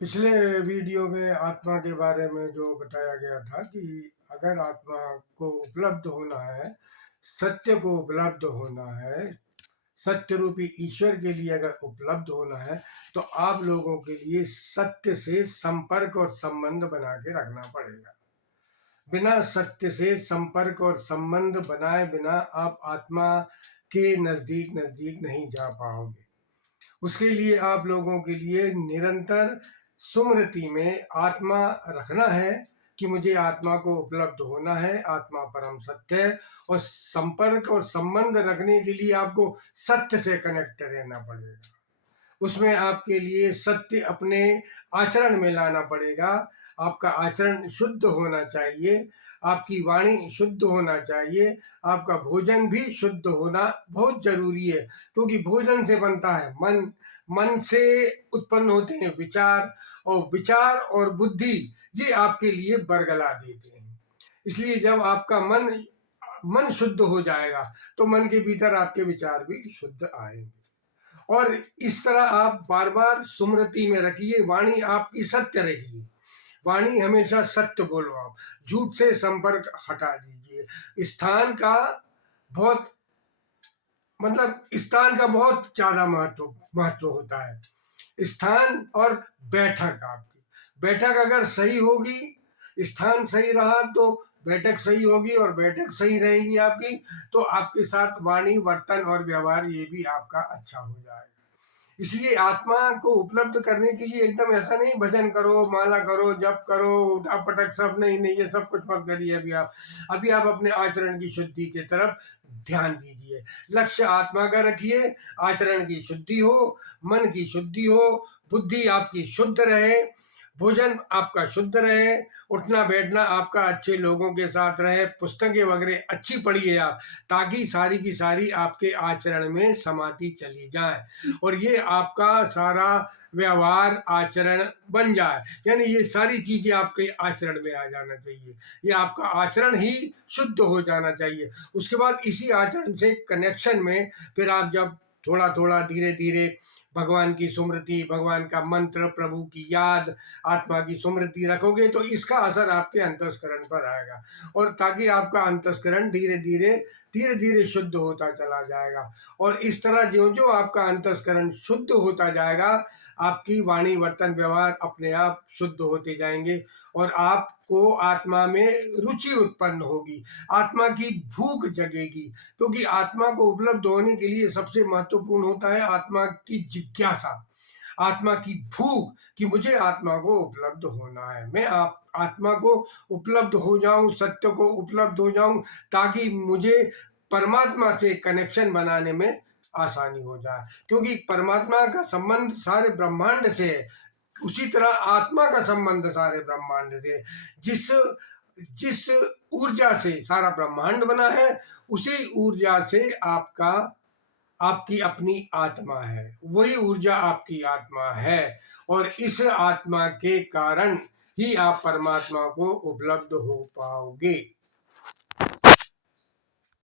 पिछले वीडियो में आत्मा के बारे में जो बताया गया था कि अगर आत्मा को उपलब्ध होना है, सत्य को उपलब्ध होना है, सत्य रूपी ईश्वर के लिए अगर उपलब्ध होना है, तो आप लोगों के लिए सत्य से संपर्क और संबंध बना के रखना पड़ेगा। बिना सत्य से संपर्क और संबंध बनाए बिना आप आत्मा के नजदीक नजदीक नहीं जा पाओगे। उसके लिए आप लोगों के लिए निरंतर सुमृति में आत्मा रखना है कि मुझे आत्मा को उपलब्ध होना है, आत्मा परम सत्य है। और संपर्क और संबंध रखने के लिए आपको सत्य से कनेक्ट रहना पड़ेगा। उसमें आपके लिए सत्य अपने आचरण में लाना पड़ेगा। आपका आचरण शुद्ध होना चाहिए, आपकी वाणी शुद्ध होना चाहिए, आपका भोजन भी शुद्ध होना बहुत जरूरी है, क्योंकि भोजन से बनता है मन, मन से उत्पन्न होते हैं विचार, और विचार और बुद्धि ये आपके लिए बरगला देते हैं। इसलिए जब आपका मन मन शुद्ध हो जाएगा तो मन के भीतर आपके विचार भी शुद्ध आएंगे। और इस तरह आप बार बार सुमृति में रखिए, वाणी आपकी सत्य रखिए, वाणी हमेशा सत्य बोलो। आप झूठ से संपर्क हटा दीजिए। स्थान का बहुत स्थान का बहुत ज्यादा महत्व होता है। स्थान और बैठक, आपकी बैठक अगर सही होगी, स्थान सही रहा तो बैठक सही होगी, और बैठक सही रहेगी आपकी तो आपके साथ वाणी, वर्तन और व्यवहार ये भी आपका अच्छा हो जाएगा। इसलिए आत्मा को उपलब्ध करने के लिए एकदम ऐसा नहीं भजन करो, माला करो, जप करो, उठा पटक सब नहीं, ये सब कुछ मत करिए। अभी आप अपने आचरण की शुद्धि की तरफ ध्यान दीजिए। लक्ष्य आत्मा का रखिए, आचरण की शुद्धि हो, मन की शुद्धि हो, बुद्धि आपकी शुद्ध रहे, भोजन आपका शुद्ध रहे, उठना बैठना आपका अच्छे लोगों के साथ रहे, पुस्तकें वगैरह अच्छी पढ़िए आप, ताकि सारी की सारी आपके आचरण में समाती चली जाए और ये आपका सारा व्यवहार आचरण बन जाए। यानी ये सारी चीजें आपके आचरण में आ जाना चाहिए, ये आपका आचरण ही शुद्ध हो जाना चाहिए। उसके बाद इसी आचरण से कनेक्शन में फिर आप जब थोड़ा थोड़ा धीरे धीरे भगवान की स्मृति, भगवान का मंत्र, प्रभु की याद, आत्मा की स्मृति रखोगे तो इसका असर आपके अंतस्करण पर आएगा, और ताकि आपका अंतस्करण धीरे धीरे धीरे धीरे शुद्ध होता चला जाएगा। और इस तरह जो जो आपका अंतस्करण शुद्ध होता जाएगा, आपकी वाणी, वर्तन, व्यवहार अपने आप शुद्ध होते जाएंगे, और आपको आत्मा में रुचि उत्पन्न होगी, आत्मा की भूख जगेगी। क्योंकि आत्मा को उपलब्ध होने के लिए सबसे महत्वपूर्ण होता है आत्मा की जिज्ञासा, आत्मा की भूख, कि मुझे आत्मा को उपलब्ध होना है, मैं आत्मा को उपलब्ध हो जाऊं, सत्य को उपलब्ध हो जाऊं, ताकि मुझे परमात्मा से कनेक्शन बनाने में आसानी हो जाए। क्योंकि परमात्मा का संबंध सारे ब्रह्मांड से है, उसी तरह आत्मा का संबंध सारे ब्रह्मांड से। जिस जिस ऊर्जा से सारा ब्रह्मांड बना है, उसी ऊर्जा से आपकी अपनी आत्मा है, वही ऊर्जा आपकी आत्मा है। और इस आत्मा के कारण ही आप परमात्मा को उपलब्ध हो पाओगे।